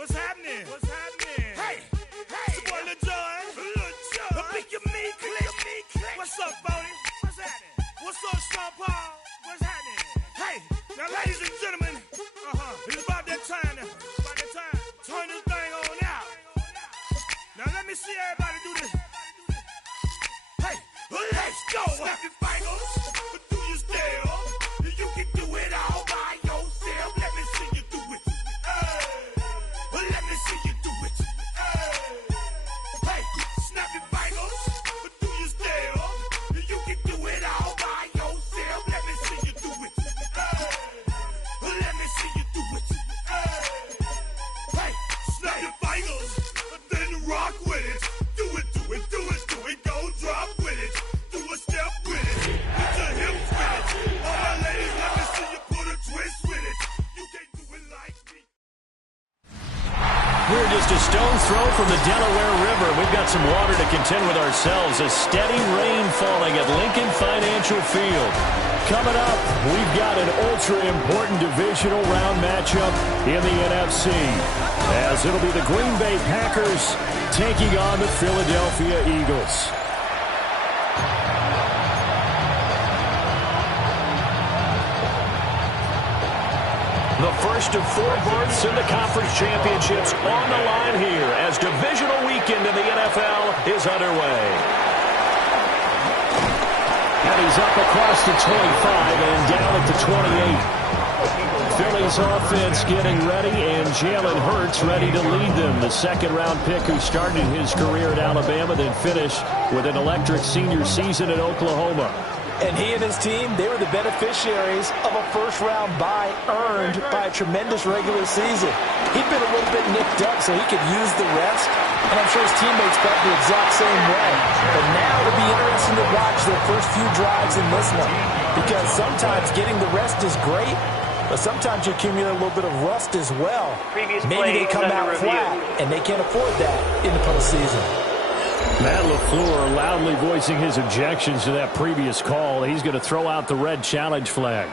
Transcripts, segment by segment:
What's happening? What's happening? Hey, it's your boy Lil Jon. A pick your meat click. What's up, Bodie? What's happening? What's up, Sean Paul? What's happening? Hey, now, ladies and gentlemen, it's about that time. Turn this thing on out. Now, let me see everybody do this. Hey, let's go. Snap your fingers, but do you still? You can do it all by yourself. Let me see you do it. Let me see you do it. Hey, snap your fingers, but do you still? You can do it all by yourself. Let me see you do it. Let me see you do it. Hey, snap your fingers, then rock with it. Do it, go drop with it. Do a step with it. Put your hips with it. All my ladies, let me see you put a twist with it. You can't do it like me. We're just a stone's throw from the Delaware River. We've got some water to contend with ourselves. A steady rain falling at Lincoln Financial Field. Coming up, we've got an ultra-important divisional round matchup in the NFC, as it'll be the Green Bay Packers taking on the Philadelphia Eagles. The first of 4 berths in the conference championships on the line here as divisional weekend in the NFL is underway. And he's up across the 25 and down at the 28. Philly's offense getting ready, and Jalen Hurts ready to lead them. The second-round pick who started his career at Alabama, then finished with an electric senior season at Oklahoma. And he and his team, they were the beneficiaries of a first-round bye earned by a tremendous regular season. He'd been a little bit nicked up, so he could use the rest, and I'm sure his teammates felt the exact same way. But now it'll be interesting to watch their first few drives in this one, because sometimes getting the rest is great, but sometimes you accumulate a little bit of rust as well. Maybe they come out flat, and they can't afford that in the postseason. Matt LaFleur loudly voicing his objections to that previous call. He's going to throw out the red challenge flag.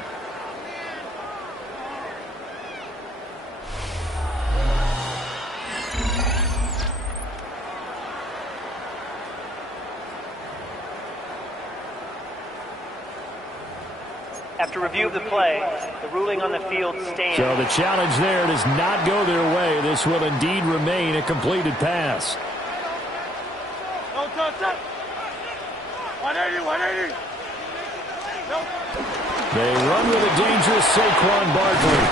After review of the play, the ruling on the field stands. So the challenge there does not go their way. This will indeed remain a completed pass. 180. They run with a dangerous Saquon Barkley.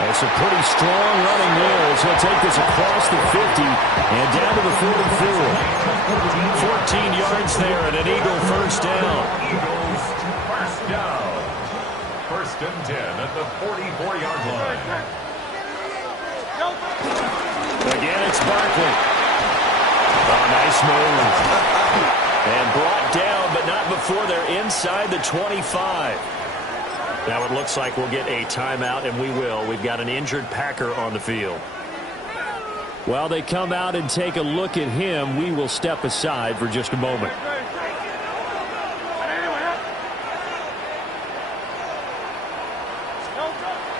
That's a pretty strong running there as he'll take this across the 50 and down to the 44. 14 yards there and an Eagle first down. Eagles first down. First and 10 at the 44-yard line. Again, it's Barkley. Oh, nice move. And brought down, but not before they're inside the 25. Now it looks like we'll get a timeout, and we will. We've got an injured Packer on the field. While they come out and take a look at him, we will step aside for just a moment.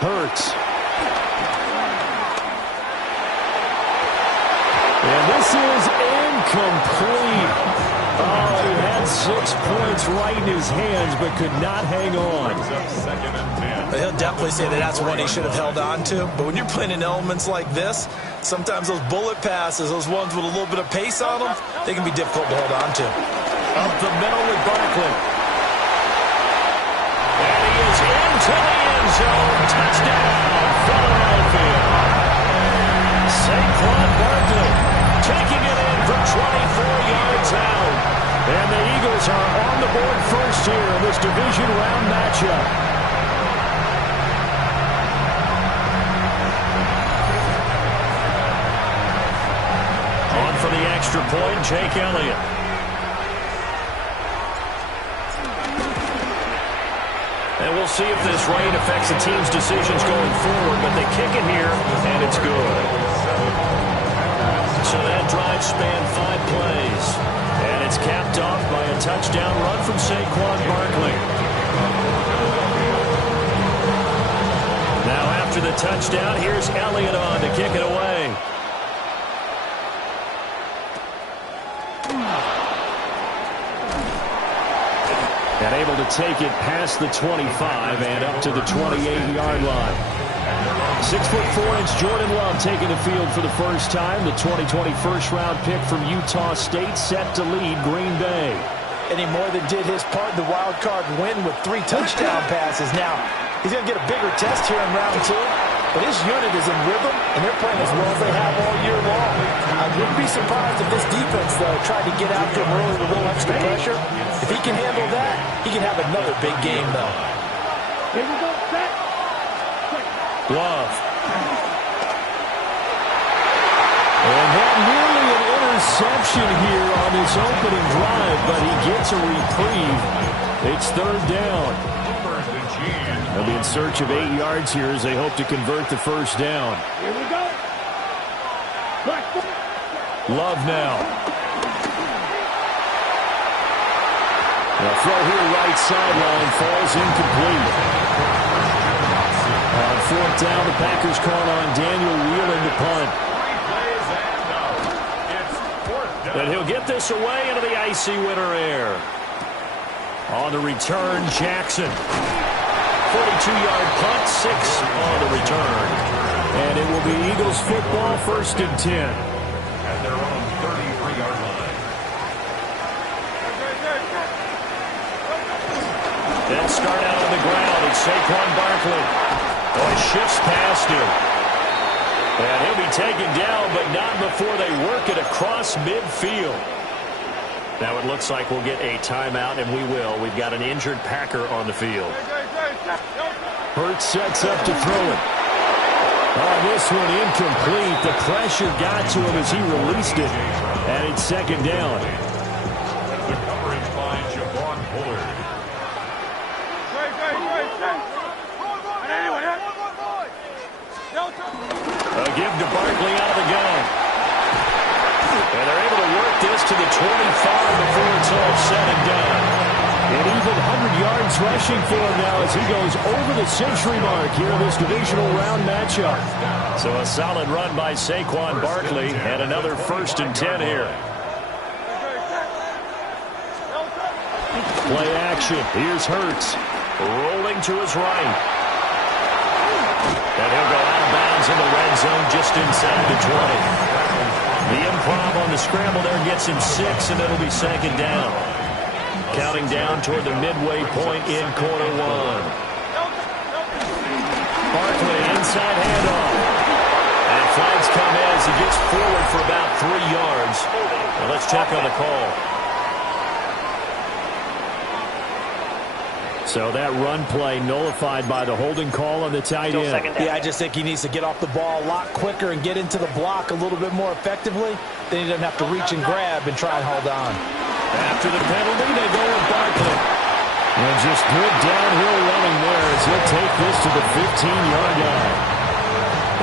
Hurts. And this is incomplete. Oh, he had 6 points right in his hands, but could not hang on. He'll definitely say that that's one he should have held on to. But when you're playing in elements like this, sometimes those bullet passes, those ones with a little bit of pace on them, they can be difficult to hold on to. Up the middle with Barkley. And he is into the end zone. Touchdown, Philadelphia. Saquon Barkley taking it in from 24 yards out. And the Eagles are on the board first here in this division round matchup. On for the extra point, Jake Elliott. And we'll see if this rain affects the team's decisions going forward, but they kick it here, and it's good. So that drive spanned 5 plays. And it's capped off by a touchdown run from Saquon Barkley. Now after the touchdown, here's Elliott on to kick it away. And able to take it past the 25 and up to the 28-yard line. 6'4" Jordan Love taking the field for the first time. The 2020 first-round pick from Utah State set to lead Green Bay. And he more than did his part in the wild card win with 3 touchdown passes. Now, he's going to get a bigger test here in round 2. But his unit is in rhythm, and they're playing as well as they have all year long. I wouldn't be surprised if this defense, though, tried to get after him early with a little extra pressure. If he can handle that, he can have another big game, though. Here we go, set. Love. And that nearly an interception here on this opening drive, but he gets a reprieve. It's 3rd down. They'll be in search of 8 yards here as they hope to convert the first down. Here we go. Love now. The throw here right sideline falls incomplete. On 4th down, the Packers call on Daniel Wheelan to punt. And he'll get this away into the icy winter air. On the return, Jackson. 42-yard punt, 6 on the return. And it will be Eagles football, 1st and 10. At their own 33-yard line. They'll start out on the ground. It's Saquon Barkley. Oh, he shifts past him. And he'll be taken down, but not before they work it across midfield. Now it looks like we'll get a timeout, and we will. We've got an injured Packer on the field. Hurts sets up to throw it. On this one, incomplete. The pressure got to him as he released it. And it's 2nd down. The coverage by Javon Bullard. A give to Barkley out of the gun. And they're able to work this to the 25 before it's all said and done. And even 100 yards rushing for him now as he goes over the century mark here in this divisional round matchup. So a solid run by Saquon Barkley and another 1st and 10 here. Play action. Here's Hurts. Rolling to his right. And he'll go out of bounds in the red zone just inside the 20. The improv on the scramble there gets him 6, and it'll be 2nd down. Counting down toward the midway point in quarter 1. Barkley inside handoff. And flags come as he gets forward for about 3 yards. Now let's check on the call. So that run play nullified by the holding call on the tight end. Yeah, I just think he needs to get off the ball a lot quicker and get into the block a little bit more effectively. Then he doesn't have to reach and grab and try and hold on. After the penalty, they go with Barkley. And just good downhill running there as he'll take this to the 15-yard line.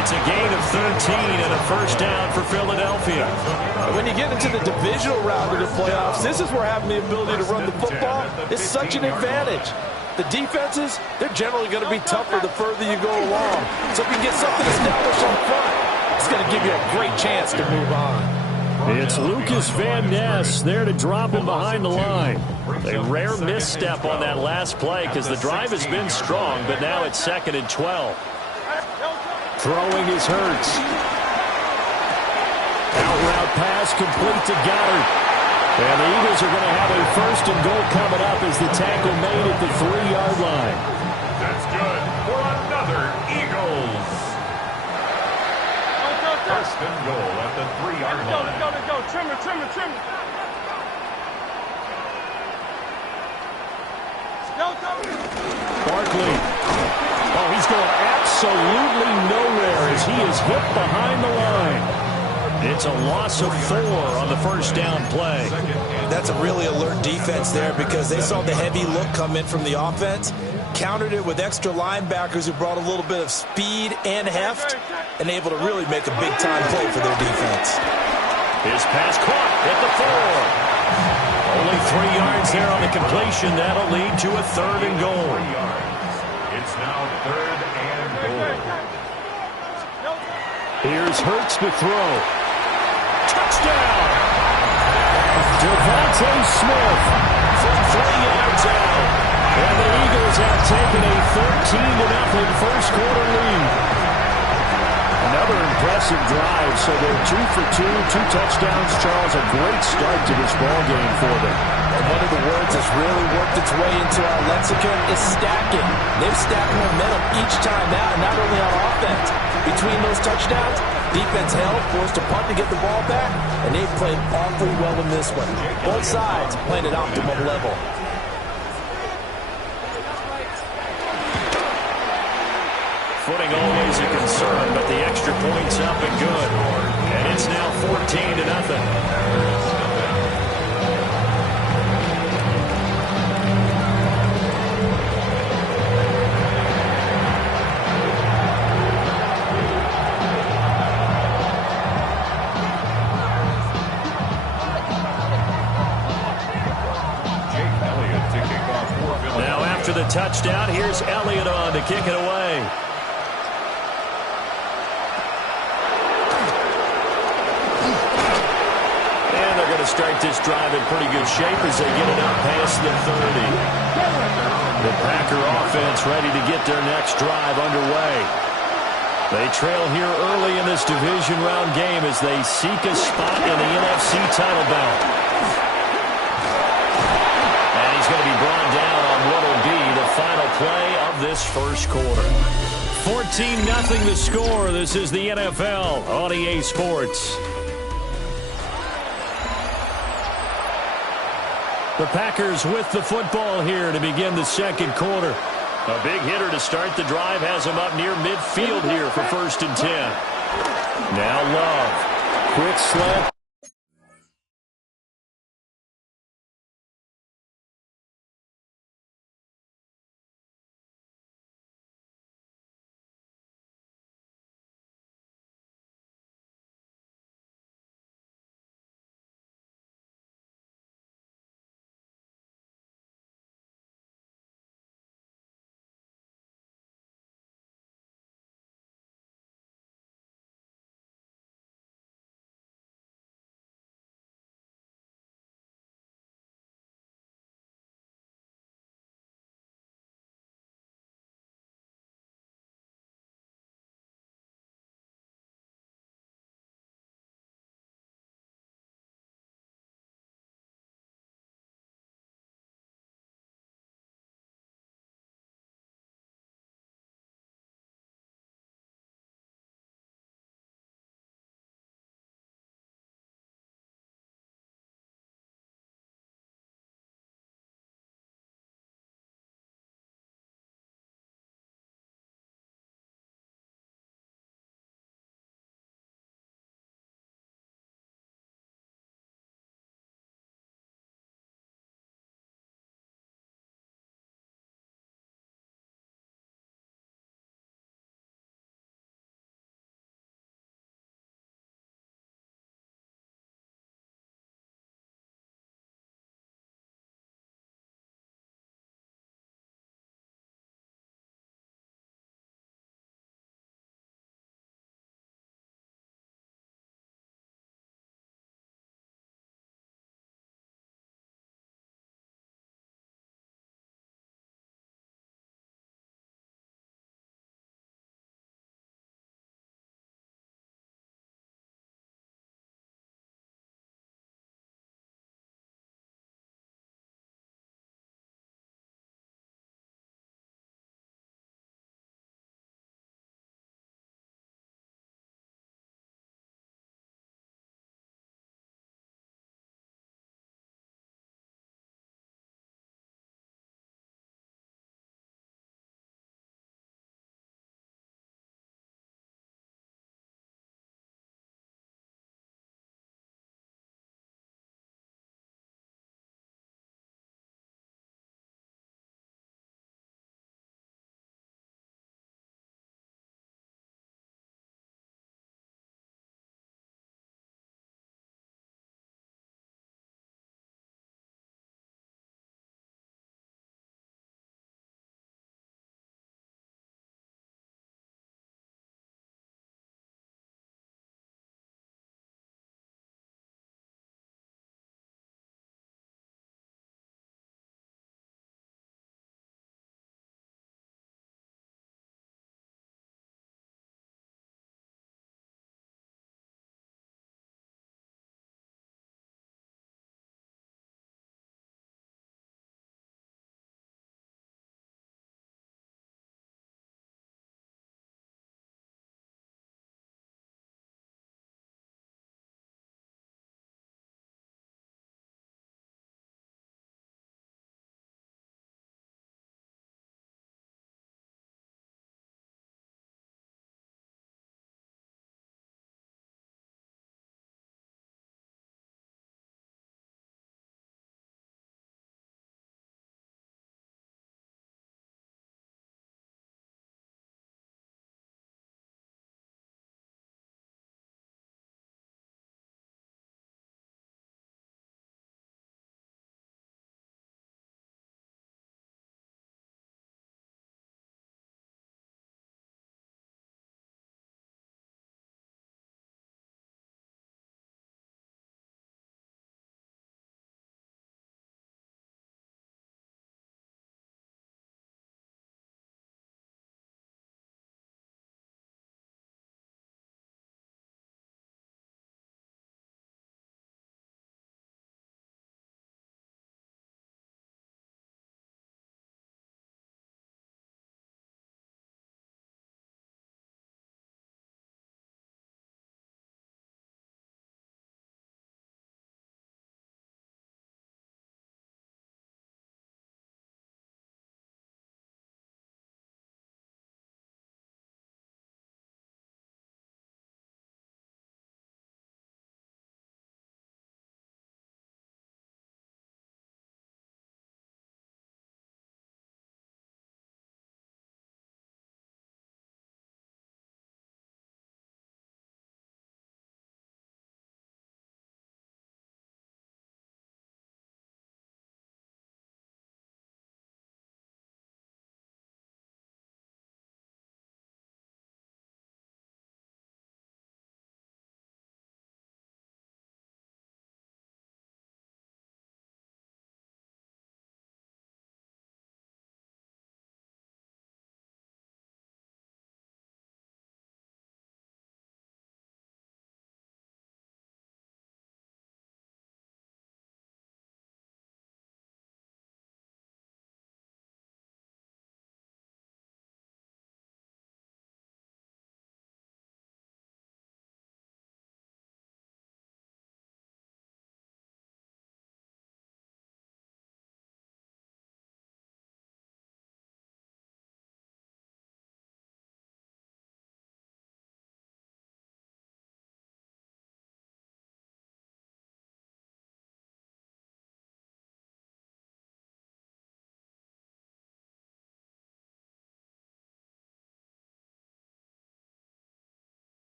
It's a gain of 13 and a 1st down for Philadelphia. When you get into the divisional round of the playoffs, this is where having the ability to run the football is such an advantage. The defenses, they're generally going to be tougher the further you go along. So if you can get something established on front, it's going to give you a great chance to move on. It's Lucas Van Ness there to drop him behind the line. A rare misstep on that last play because the drive has been strong, but now it's 2nd and 12. Throwing his Hurts. Out route pass complete to Goddard. And the Eagles are going to have a 1st and goal coming up as the tackle made at the 3-yard line. That's good for another Eagles. 1st and goal at the 3-yard line. Let's go. Trimmer. Barkley. Oh, he's going absolutely nowhere as he is hit behind the line. It's a loss of 4 on the 1st down play. That's a really alert defense there because they saw the heavy look come in from the offense, countered it with extra linebackers who brought a little bit of speed and heft, and able to really make a big-time play for their defense. His pass caught at the 4. Only 3 yards there on the completion. That'll lead to a 3rd and goal. It's now 3rd and goal. Here's Hurts to throw. Touchdown! Devontae Smith from 3 yards out. taken a 13-0 first quarter lead. Another impressive drive, so they're 2 for 2, 2 touchdowns. Charles, a great start to this ball game for them. And one of the words that's really worked its way into our lexicon is stacking. They've stacked momentum each time out, and not only on offense. Between those touchdowns, defense held, forced a punt to get the ball back, and they've played awfully well in this one. Both sides playing at optimum level. Footing always a concern, but the extra point's up and good. And it's now 14-0. Now after the touchdown, here's Elliott on to kick it away. To start this drive in pretty good shape as they get it up past the 30. The Packer offense ready to get their next drive underway. They trail here early in this division round game as they seek a spot in the NFC title bout. And he's going to be brought down on what will be the final play of this first quarter. 14-0 the score. This is the NFL on EA Sports. The Packers with the football here to begin the second quarter. A big hitter to start the drive has him up near midfield here for 1st and 10. Now Love. Quick slant.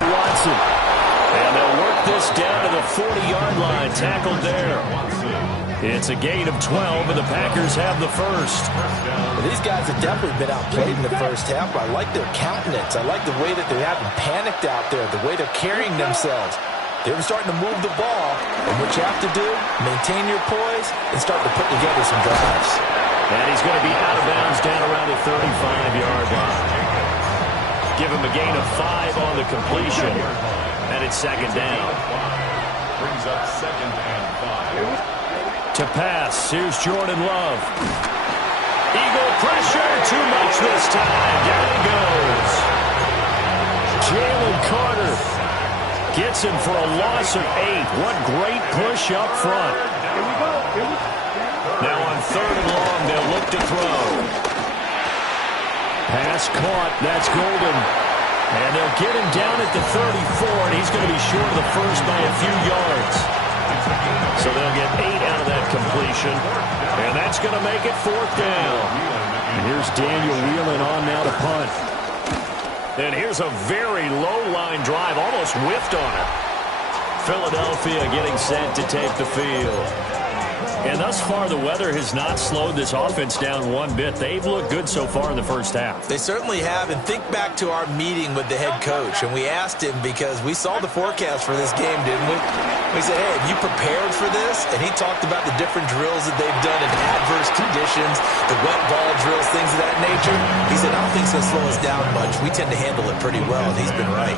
Watson. And they'll work this down to the 40-yard line. Tackled there. It's a gain of 12, and the Packers have the first. Well, these guys have definitely been outplayed in the first half. I like their countenance. I like the way that they haven't panicked out there, the way they're carrying themselves. They're starting to move the ball, and what you have to do, maintain your poise and start to put together some drives. And he's going to be out of bounds down around the 35-yard line. Give him a gain of 5 on the completion, and it's second down. Brings up 2nd and 5. To pass, here's Jordan Love. Eagle pressure, too much this time. Down he goes. Jalen Carter gets him for a loss of 8. What great push up front. Now on 3rd and long, they'll look to throw. Pass caught, that's Golden. And they'll get him down at the 34, and he's going to be short of the first by a few yards. So they'll get 8 out of that completion. And that's going to make it 4th down. And here's Daniel Whelan on now to punt. And here's a very low-line drive, almost whiffed on it. Philadelphia getting set to take the field. And thus far, the weather has not slowed this offense down one bit. They've looked good so far in the first half. They certainly have, and think back to our meeting with the head coach, and we asked him because we saw the forecast for this game, didn't we? We said, hey, have you prepared for this? And he talked about the different drills that they've done in adverse conditions, the wet ball drills, things of that nature. He said, I don't think it's going to slow us down much. We tend to handle it pretty well, and he's been right.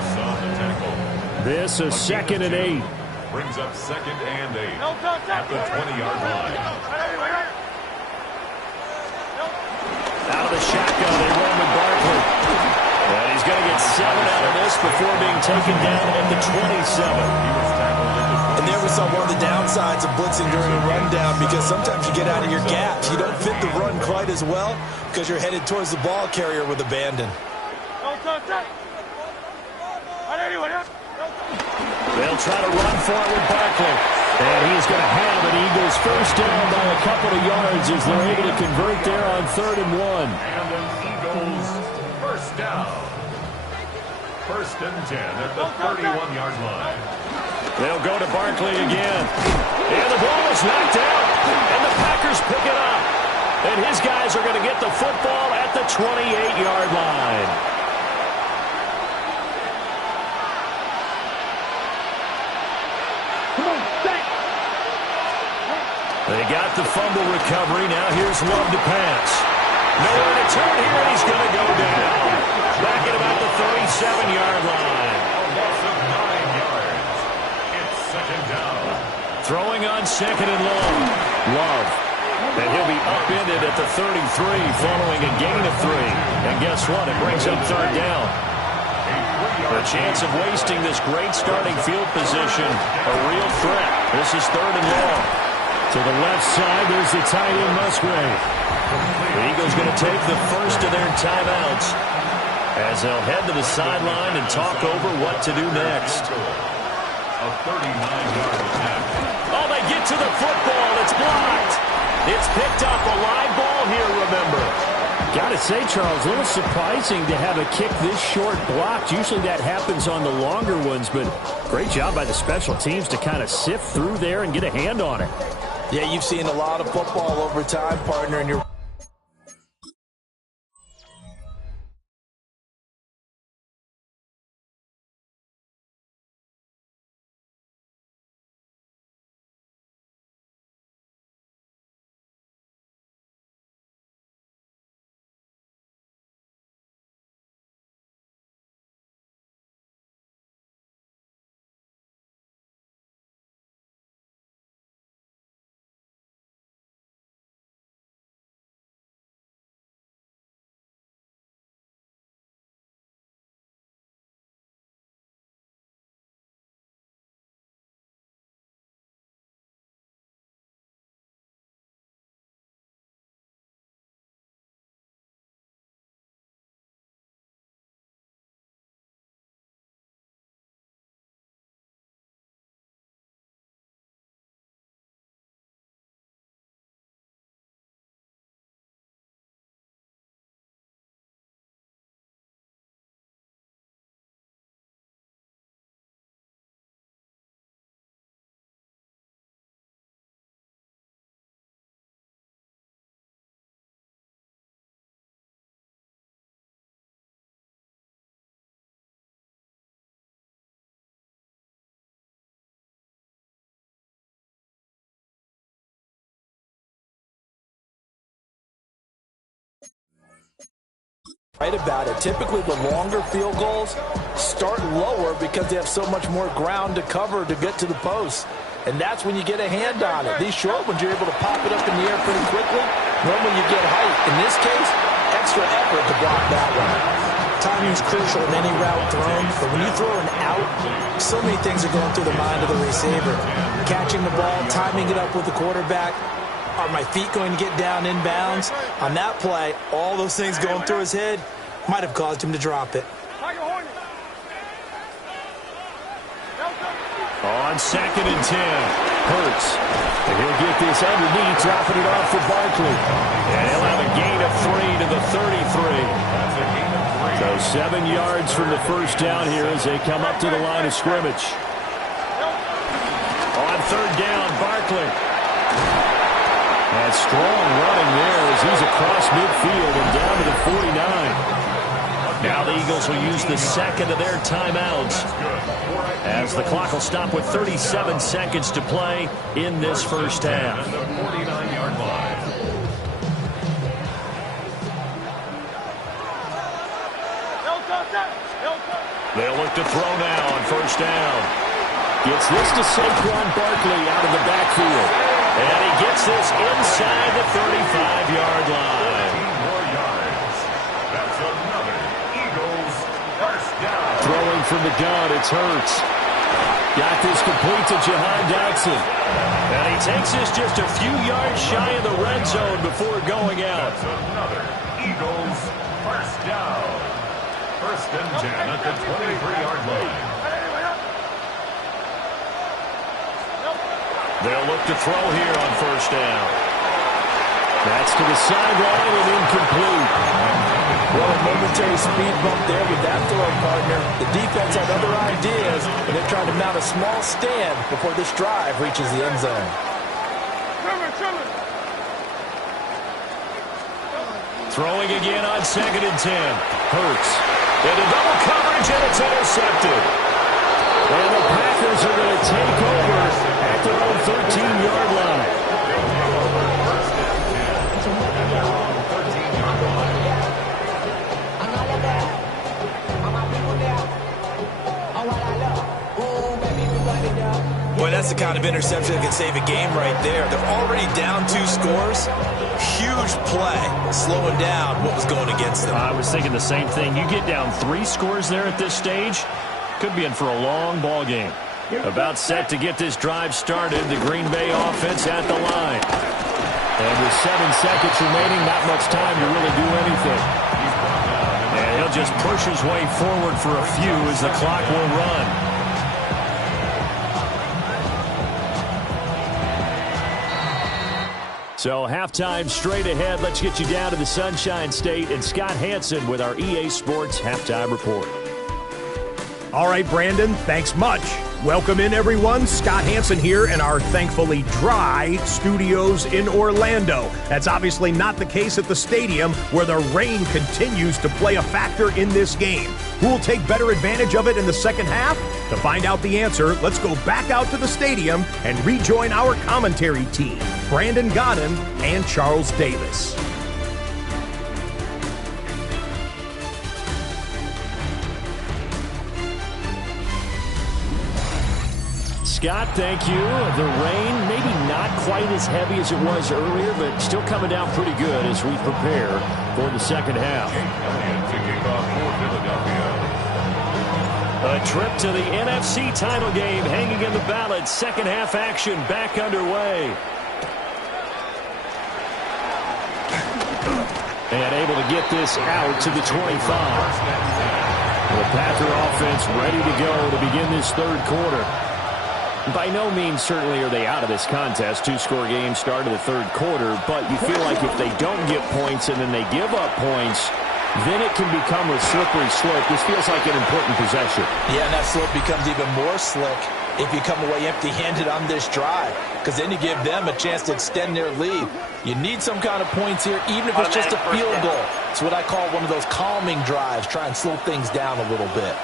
This is 2nd and 8. Brings up 2nd and 8 at the 20-yard line. Out of the shotgun, they run with Barkley. And he's going to get 7 out of this before being taken down at the 27. And there we saw one of the downsides of blitzing during a rundown, because sometimes you get out of your gaps. You don't fit the run quite as well because you're headed towards the ball carrier with abandon. They'll try to run for it with Barkley. And he's going to have an Eagles first down by a couple of yards as they're able to convert there on 3rd and 1. And an Eagles first down. 1st and 10 at the 31-yard line. They'll go to Barkley again. And the ball is knocked out. And the Packers pick it up. And his guys are going to get the football at the 28-yard line. They got the fumble recovery. Now here's Love to pass. Nowhere to turn here, and he's going to go down. Back at about the 37-yard line. A loss of 9 yards. It's 2nd down. Throwing on 2nd and long. Love. And he'll be upended at the 33 following a gain of 3. And guess what? It brings up 3rd down. A chance of wasting this great starting field position. A real threat. This is 3rd and long. To the left side, there's the tight end, Musgrave. The Eagles going to take the first of their timeouts as they'll head to the sideline and talk over what to do next. A 39-yard attack. Oh, they get to the football. It's blocked. It's picked up. A live ball here, remember. Got to say, Charles, a little surprising to have a kick this short blocked. Usually that happens on the longer ones, but great job by the special teams to kind of sift through there and get a hand on it. Yeah, you've seen a lot of football over time, partner, and you're Right about it. Typically, the longer field goals start lower because they have so much more ground to cover to get to the post. And that's when you get a hand on it. These short ones, you're able to pop it up in the air pretty quickly. Normally, you get height. In this case, extra effort to block that one. Timing is crucial in any route thrown, but when you throw an out, so many things are going through the mind of the receiver. Catching the ball, timing it up with the quarterback. Are my feet going to get down inbounds? On that play, all those things going through his head might have caused him to drop it. On 2nd and 10, Hurts. And he'll get this underneath, dropping it off for Barkley. And he'll have a gain of 3 to the 33. So 7 yards from the first down here as they come up to the line of scrimmage. On 3rd down, Barkley. And strong running there as he's across midfield and down to the 49. Now the Eagles will use the second of their timeouts as the clock will stop with 37 seconds to play in this first half. The 49-yard line. They'll look to throw now on first down. Gets this to Saquon Barkley out of the backfield. And he gets this inside the 35-yard line. 13 more yards. That's another Eagles first down. Throwing from the gun, it's Hurts. Got this complete to Jahan Dotson. And he takes this just a few yards shy of the red zone before going out. That's another Eagles first down. 1st and 10 at the 23-yard line. They'll look to throw here on first down. That's to the sideline and incomplete. Well, a momentary speed bump there with that throw, partner. The defense had other ideas, and they're trying to mount a small stand before this drive reaches the end zone. Throwing again on 2nd and 10. Hurts. Into double coverage, and it's intercepted. And the Packers are going to take over at their own 13-yard line. Boy, that's the kind of interception that can save a game right there. They're already down 2 scores. Huge play, slowing down what was going against them. I was thinking the same thing. You get down 3 scores there at this stage, could be in for a long ball game. About set to get this drive started, the Green Bay offense at the line. And with 7 seconds remaining, not much time to really do anything. And he'll just push his way forward for a few as the clock will run. So halftime straight ahead. Let's get you down to the Sunshine State and Scott Hansen with our EA Sports Halftime Report. All right, Brandon, thanks much. Welcome in, everyone. Scott Hansen here in our thankfully dry studios in Orlando. That's obviously not the case at the stadium, where the rain continues to play a factor in this game. Who will take better advantage of it in the second half? To find out the answer, let's go back out to the stadium and rejoin our commentary team, Brandon Godden and Charles Davis. Scott, thank you. The rain, maybe not quite as heavy as it was earlier, but still coming down pretty good as we prepare for the second half. A trip to the NFC title game hanging in the balance. Second half action back underway. And able to get this out to the 25. The Packer offense ready to go to begin this third quarter. By no means certainly are they out of this contest. 2-score game start of the third quarter, but you feel like if they don't get points and then they give up points, then it can become a slippery slope. This feels like an important possession. Yeah, and that slope becomes even more slick if you come away empty-handed on this drive, because then you give them a chance to extend their lead. You need some kind of points here, even if it's just a field goal. It's what I call one of those calming drives, try and slow things down a little bit.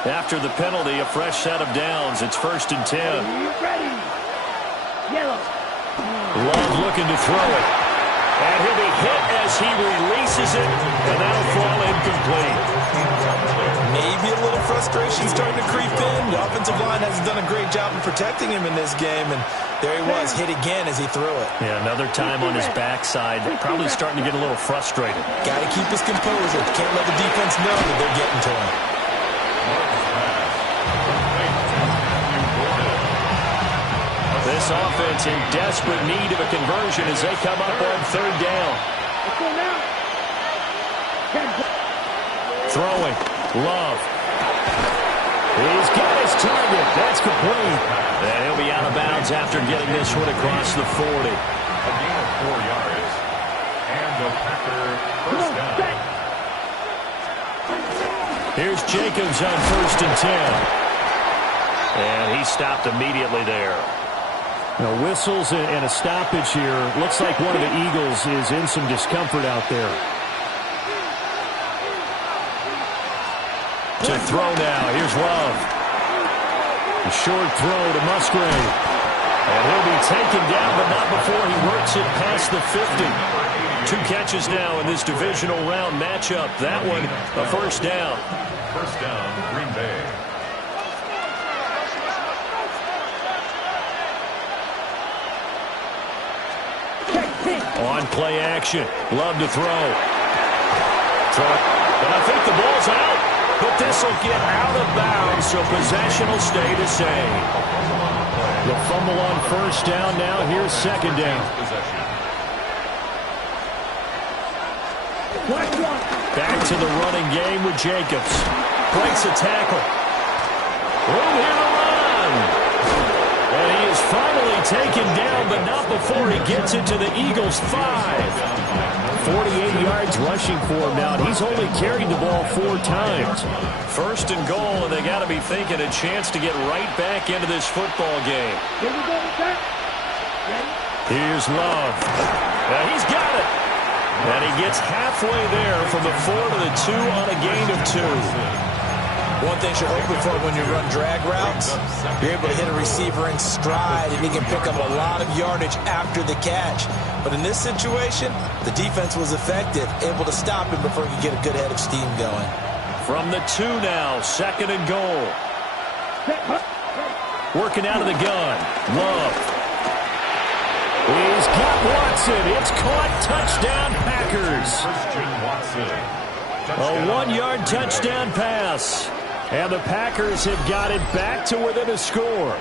After the penalty, a fresh set of downs. It's 1st and 10. Ready. Yellow. Love looking to throw it. And he'll be hit as he releases it, and that'll fall incomplete. Maybe a little frustration starting to creep in. The offensive line hasn't done a great job of protecting him in this game, and there he was, hit again as he threw it. Yeah, another time on his backside. Probably starting to get a little frustrated. Got to keep his composure. Can't let the defense know that they're getting to him. This offense in desperate need of a conversion as they come up on third down. Throwing. Love. He's got his target. That's complete. And he'll be out of bounds after getting this one across the 40. A gain of 4 yards. And the Packer first down. Here's Jacobs on 1st and 10. And he stopped immediately there. Now, whistles and a stoppage here. Looks like one of the Eagles is in some discomfort out there. To throw now. Here's Love. A short throw to Musgrave. And he'll be taken down, but not before he works it past the 50. 2 catches now in this divisional round matchup. That one, a first down. First down, Green Bay. On play action. Love to throw. And I think the ball's out. But this will get out of bounds, so possession will stay the same. The fumble on first down now. Here's second down. Back to the running game with Jacobs. Breaks a tackle. Room here to run. And he is finally taken down, but not before he gets it to the Eagles' 5. 48 yards rushing for him now, and he's only carried the ball 4 times. First and goal, and they got to be thinking a chance to get right back into this football game. Here's Love. Now he's got it. And he gets halfway there from the 4 to the 2 on a gain of 2. One thing you're hoping for when you run drag routes, you're able to hit a receiver in stride, and he can pick up a lot of yardage after the catch. But in this situation, the defense was effective, able to stop him before he could get a good head of steam going. From the 2 now, second and goal. Working out of the gun. Love. He's got Watson. It's caught. Touchdown, Packers. A 1-yard touchdown pass. And the Packers have got it back to within a score.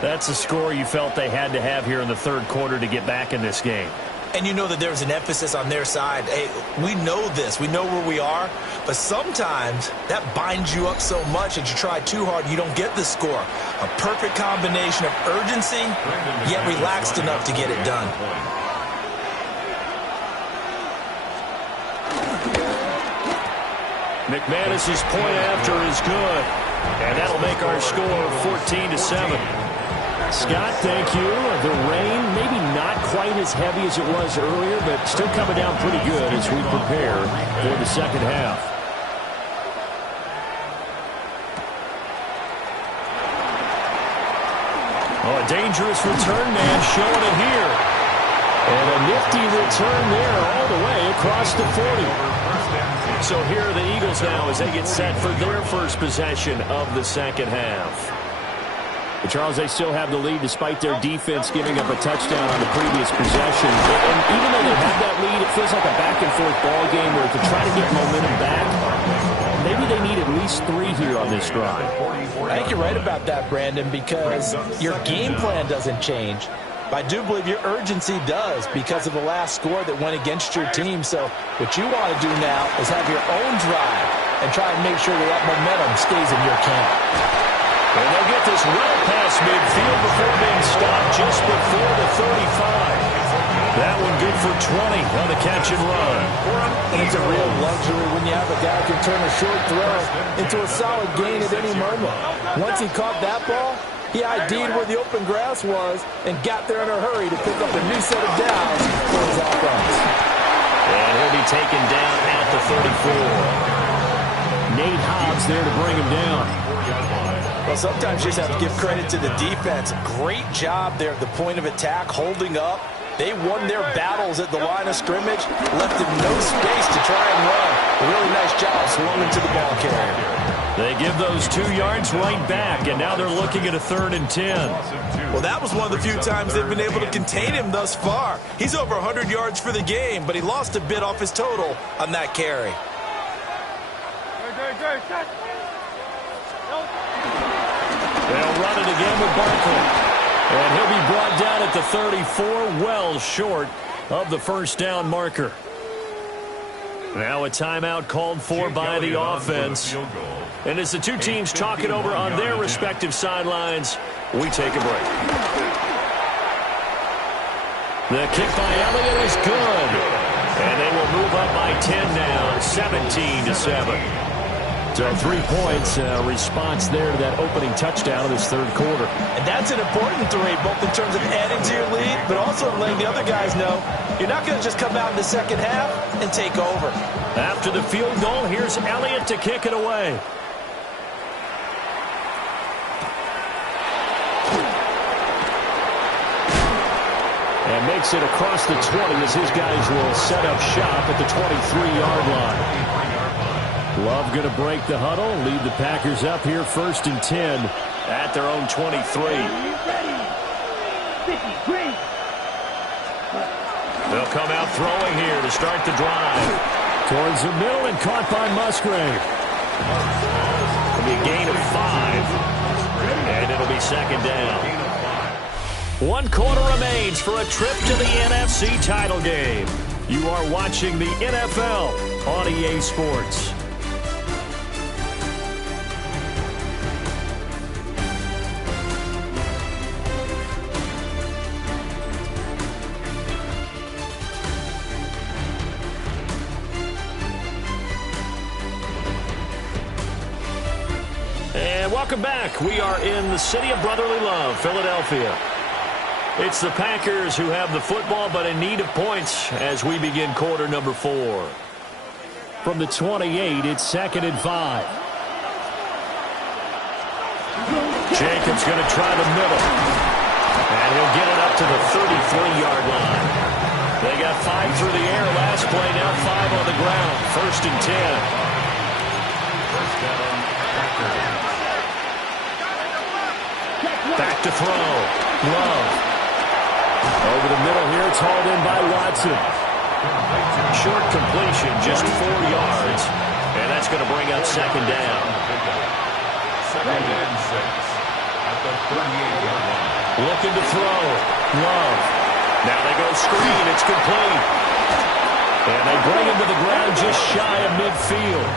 That's a score you felt they had to have here in the third quarter to get back in this game. And you know that there's an emphasis on their side. Hey, we know this. We know where we are. But sometimes that binds you up so much that you try too hard and you don't get the score. A perfect combination of urgency, yet relaxed enough to get it done. McManus's point after is good. And that'll make our score 14-7. Scott, thank you. The rain, maybe not quite as heavy as it was earlier, but still coming down pretty good as we prepare for the second half. Oh, a dangerous return man showing it here. And a nifty return there all the way across the 40. So here are the Eagles now as they get set for their first possession of the second half. But Charles, they still have the lead despite their defense giving up a touchdown on the previous possession. And even though they have that lead, it feels like a back-and-forth ball game where to try to get momentum back, maybe they need at least 3 here on this drive. I think you're right about that, Brandon, because your game plan doesn't change. But I do believe your urgency does because of the last score that went against your team. So what you want to do now is have your own drive and try and make sure that momentum stays in your camp. And they'll get this well past midfield before being stopped just before the 35. That one good for 20 on the catch and run. And it's a real luxury when you have a guy who can turn a short throw into a solid gain at any moment. Once he caught that ball, he ID'd where the open grass was and got there in a hurry to pick up a new set of downs for his offense. And he'll be taken down at the 34. Nate Hobbs there to bring him down. Well, sometimes you just have to give credit to the defense. Great job there at the point of attack, holding up. They won their battles at the line of scrimmage, left him no space to try and run. A really nice job swinging to the ball carrier. They give those 2 yards right back, and now they're looking at a 3rd and 10. Well, that was one of the few times they've been able to contain him thus far. He's over 100 yards for the game, but he lost a bit off his total on that carry. They'll run it again with Barkley. And he'll be brought down at the 34, well short of the first down marker. Now a timeout called for by the offense. And as the two teams talk it over on their respective sidelines, we take a break. The kick by Elliott is good. And they will move up by 10 now, 17-7. So 3 points, response there to that opening touchdown of this third quarter. And that's an important 3, both in terms of adding to your lead, but also letting the other guys know you're not going to just come out in the second half and take over. After the field goal, here's Elliott to kick it away. And makes it across the 20 as his guys will set up shop at the 23-yard line. Love going to break the huddle, lead the Packers up here 1st and 10 at their own 23. They'll come out throwing here to start the drive. Towards the middle and caught by Musgrave. It'll be a gain of 5. And it'll be 2nd down. 1 quarter remains for a trip to the NFC title game. You are watching the NFL on EA Sports. And welcome back. We are in the city of brotherly love, Philadelphia. It's the Packers who have the football, but in need of points as we begin quarter number 4. From the 28, it's 2nd and 5. Jacobs going to try the middle. And he'll get it up to the 33-yard line. They got 5 through the air last play, now 5 on the ground. 1st and 10. Back to throw. Love. Over the middle here, it's hauled in by Watson. Short completion, just 4 yards. And that's going to bring up 2nd down. 2nd and 6 at the 38-yard line. Looking to throw. Love. Now they go screen. It's complete. And they bring him to the ground just shy of midfield.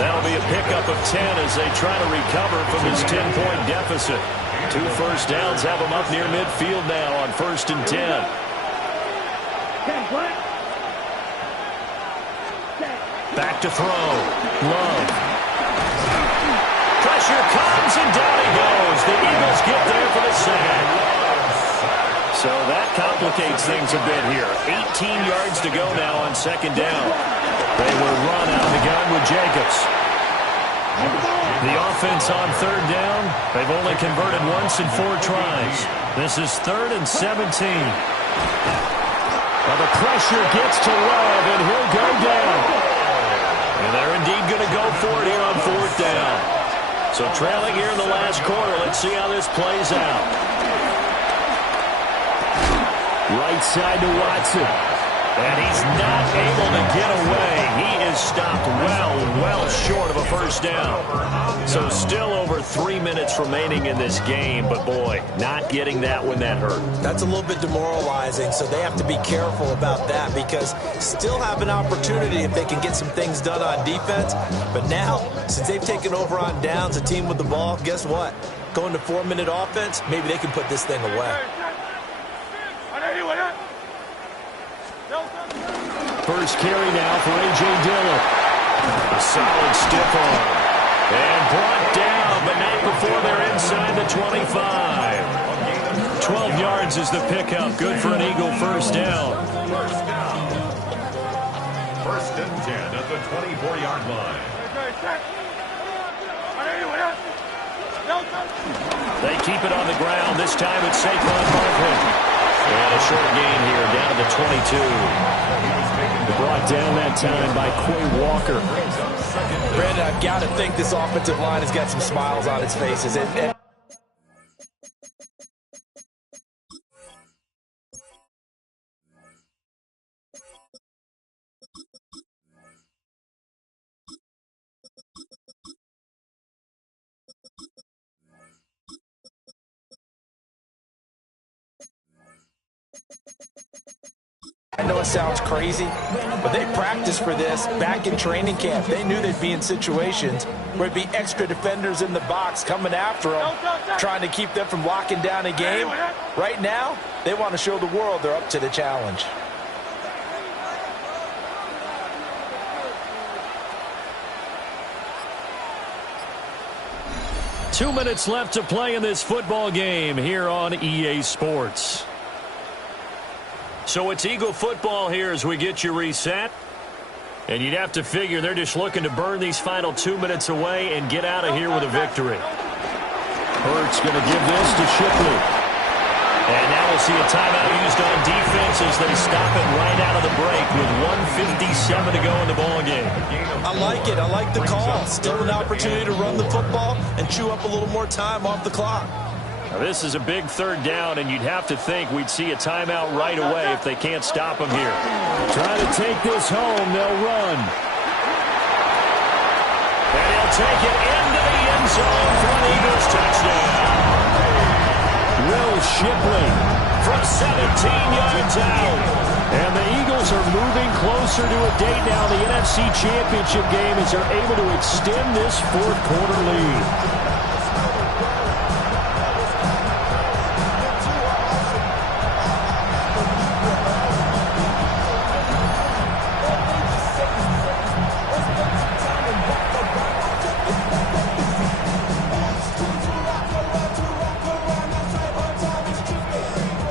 That'll be a pickup of 10 as they try to recover from this 10-point deficit. 2 first downs have them up near midfield now on 1st and 10. Back to throw. Love. Pressure comes and down he goes. The Eagles get there for the sack. So that complicates things a bit here. 18 yards to go now on 2nd down. They will run out of the gun with Jacobs. The offense on 3rd down, they've only converted once in 4 tries. This is 3rd and 17. Well, the pressure gets to Love, and he'll go down. And they're indeed going to go for it here on 4th down. So trailing here in the last quarter, let's see how this plays out. Right side to Watson. And he's not able to get away. He is stopped well short of a first down. So still over 3 minutes remaining in this game. But, boy, not getting that when that hurt. That's a little bit demoralizing, so they have to be careful about that because still have an opportunity if they can get some things done on defense. But now, since they've taken over on downs, a team with the ball, guess what? Going to 4-minute offense, maybe they can put this thing away. First carry now for A.J. Dillon. A solid stiff arm. And brought down, but not before they're inside the 25. 12 yards is the pickup. Good for an Eagle first down. 1st and 10 at the 24-yard line. They keep it on the ground. This time it's Saquon Barkley. And a short gain here, down to the 22. Brought down that time by Quay Walker. Brandon, I've got to think this offensive line has got some smiles on its faces. I know it sounds crazy, but they practiced for this back in training camp. They knew they'd be in situations where it'd be extra defenders in the box coming after them, trying to keep them from locking down a game. Right now, they want to show the world they're up to the challenge. Two minutes left to play in this football game here on EA Sports. So it's Eagle football here as we get you reset. And you'd have to figure they're just looking to burn these final 2 minutes away and get out of here with a victory. Hurts going to give this to Shipley. And now we'll see a timeout used on defense as they stop it right out of the break with 1:57 to go in the ball game. I like it. I like the call. Still an opportunity to run the football and chew up a little more time off the clock. Now this is a big third down, and you'd have to think we'd see a timeout right away if they can't stop them here. Trying to take this home. They'll run. And he'll take it into the end zone for an Eagles touchdown. Will Shipley from 17 yards out. And the Eagles are moving closer to a date now in the NFC Championship game as they're able to extend this fourth quarter lead.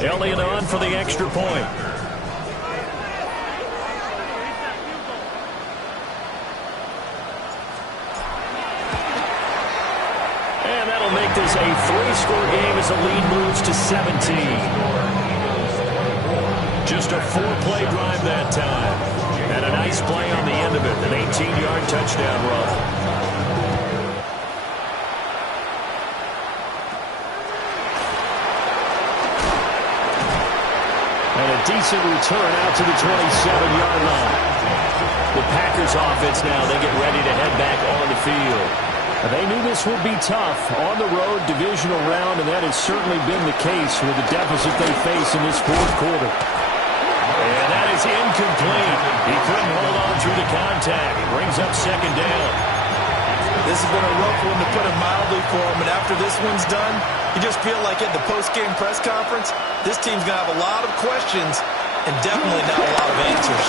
Elliott on for the extra point. And that'll make this a 3-score game as the lead moves to 17. Just a 4-play drive that time. And a nice play on the end of it, an 18-yard touchdown run. Decent return out to the 27-yard line. The Packers offense now, they get ready to head back on the field. They knew this would be tough on the road divisional round, and that has certainly been the case with the deficit they face in this fourth quarter. And that is incomplete. He couldn't hold on through the contact. He brings up second down. This has been a rough one to put it mildly for him, and after this one's done, you just feel like at the post-game press conference, this team's going to have a lot of questions and definitely not a lot of answers.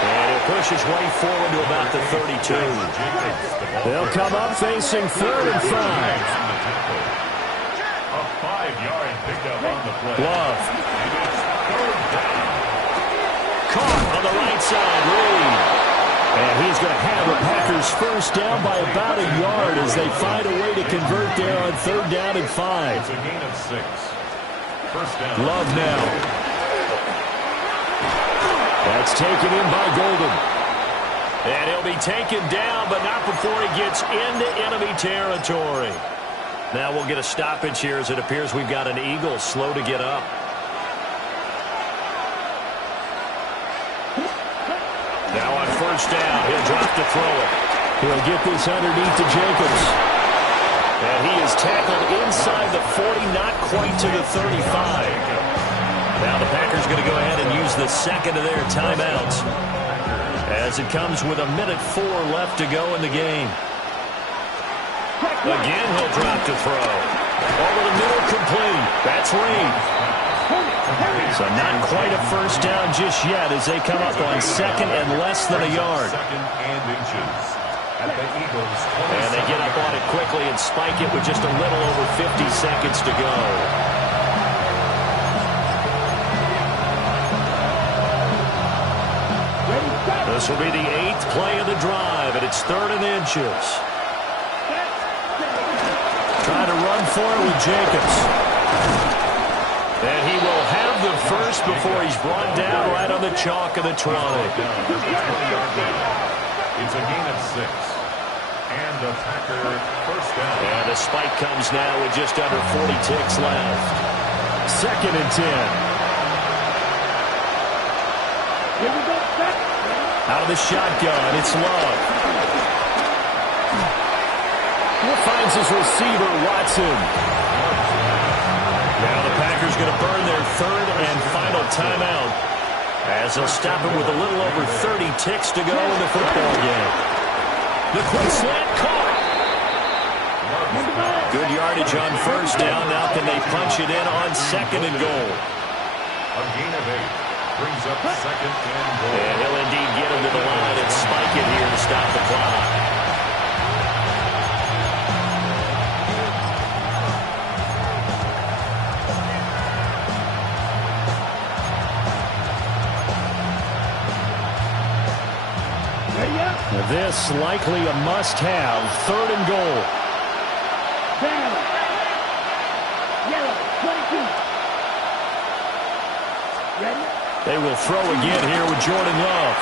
And he'll push his way forward to about the 32. They'll come up facing 3rd and 5. A 5-yard pickup on the play. Love. Caught on the right side, Reed. And he's going to have the Packers first down by about a yard as they find a way to convert there on 3rd down and 5. It's a gain of 6. First down. Love now. That's taken in by Golden. And he'll be taken down, but not before he gets into enemy territory. Now we'll get a stoppage here as it appears we've got an Eagle slow to get up. Now on first down, he'll drop to throw it. He'll get this underneath to Jacobs. And he is tackled inside the 40, not quite to the 35. Now the Packers going to go ahead and use the second of their timeouts as it comes with 1:04 left to go in the game. Again, he'll drop to throw. Over the middle, complete. That's Reed. So not quite a first down just yet as they come up on second and less than a yard. Second and inches at the Eagles. And they get up on it quickly and spike it with just a little over 50 seconds to go. This will be the 8th play of the drive, and it's 3rd and inches. Trying to run for it with Jacobs. And he will have the first before he's brought down right on the chalk of the 20. It's a gain of 6. And the Packer first down. And the spike comes now with just under 40 ticks left. 2nd and 10. Out of the shotgun, it's Love. Finds his receiver, Watson. Now the Packers going to burn their 3rd and final timeout as they'll stop it with a little over 30 ticks to go in the football game. The quick slant caught. Good yardage on first down. Now can they punch it in on 2nd and goal? A gain of 8 brings up 2nd and goal. And he'll indeed get him to the line and spike it here to stop the clock. This likely a must-have. 3rd and goal. They will throw again here with Jordan Love.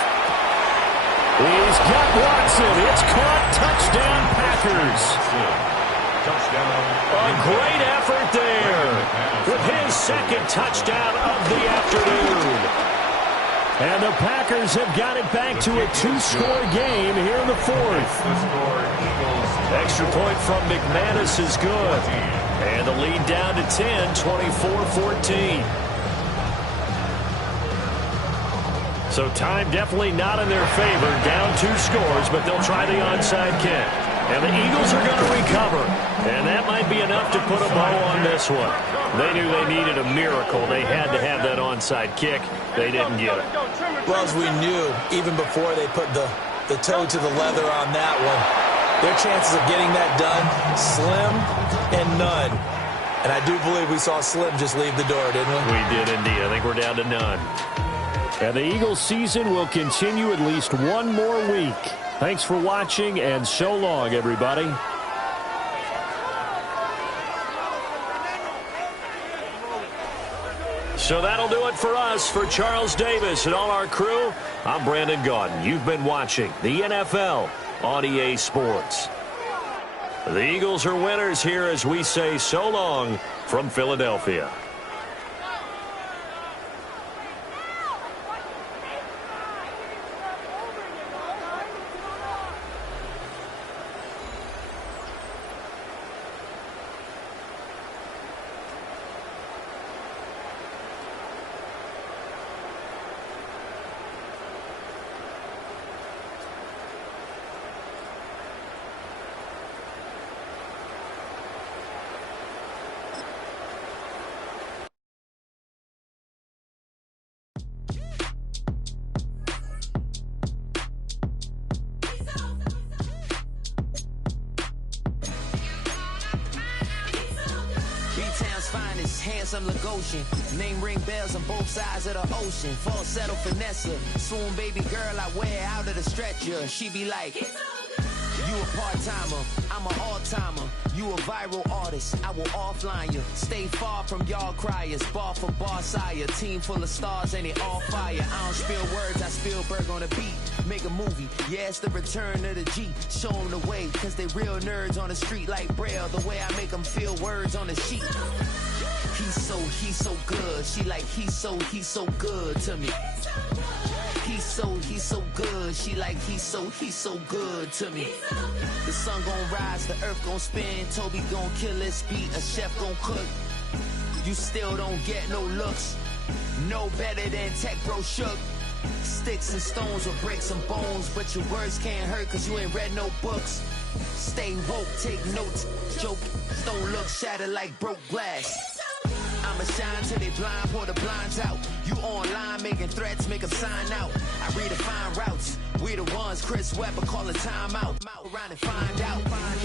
He's got Watson. It's caught. Touchdown, Packers. A great effort there with his 2nd touchdown of the afternoon. And the Packers have got it back to a 2-score game here in the 4th. Extra point from McManus is good. And the lead down to 10, 24-14. So time definitely not in their favor. Down 2 scores, but they'll try the onside kick. And the Eagles are going to recover. And that might be enough to put a bow on this one. They knew they needed a miracle. They had to have that onside kick. They didn't get it. Well, as we knew, even before they put the toe to the leather on that one, their chances of getting that done, slim and none. And I do believe we saw Slim just leave the door, didn't we? We did indeed. I think we're down to none. And the Eagles season will continue at least one more week. Thanks for watching, and so long, everybody. So that'll do it for us. For Charles Davis and all our crew, I'm Brandon Gaudin. You've been watching the NFL on EA Sports. The Eagles are winners here as we say so long from Philadelphia. Handsome Lagosian, name ring bells on both sides of the ocean. Falsetto Vanessa, swoon baby girl I wear out of the stretcher. She be like, you a part-timer, I'm an all-timer. You a viral artist, I will offline you. Stay far from y'all criers, bar for bar sire. Team full of stars and it all fire. I don't spill words, I Spielberg on the beat. Make a movie, yeah, it's the return of the G. Show them the way, cause they real nerds on the street like Braille. The way I make them feel words on the sheet. He's so good. She like, he's so good to me. He's so good. She like, he's so good to me. The sun gon' rise, the earth gon' spin. Toby gon' kill this beat, a chef gon' cook. You still don't get no looks. No better than Tech Bro Shook. Sticks and stones will break some bones, but your words can't hurt cause you ain't read no books. Stay woke, take notes, joke. Don't look shattered like broke glass. I'ma shine till they blind, pour the blinds out. You online making threats, make them sign out. I redefine routes. We the ones Chris Webber call a timeout. Around and find out. Around and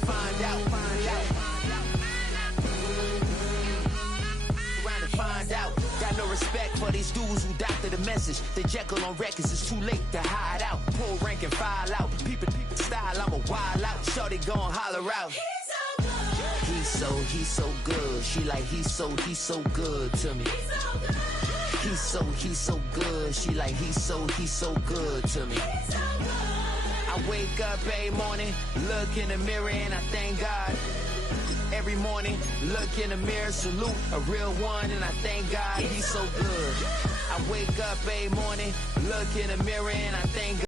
find out. Around and find out. Got no respect for these dudes who doctor the message. They Jekyll on records, it's too late to hide out. Pull rank and file out. People style, I'm a wild out. Shorty gon' holler out. He's so good. She like, he's so good to me. He's so good. She like, he's so good to me. I wake up every morning, look in the mirror and I thank God. Every morning, look in the mirror, salute a real one, and I thank God he's so good. I wake up every morning, look in the mirror and I thank God.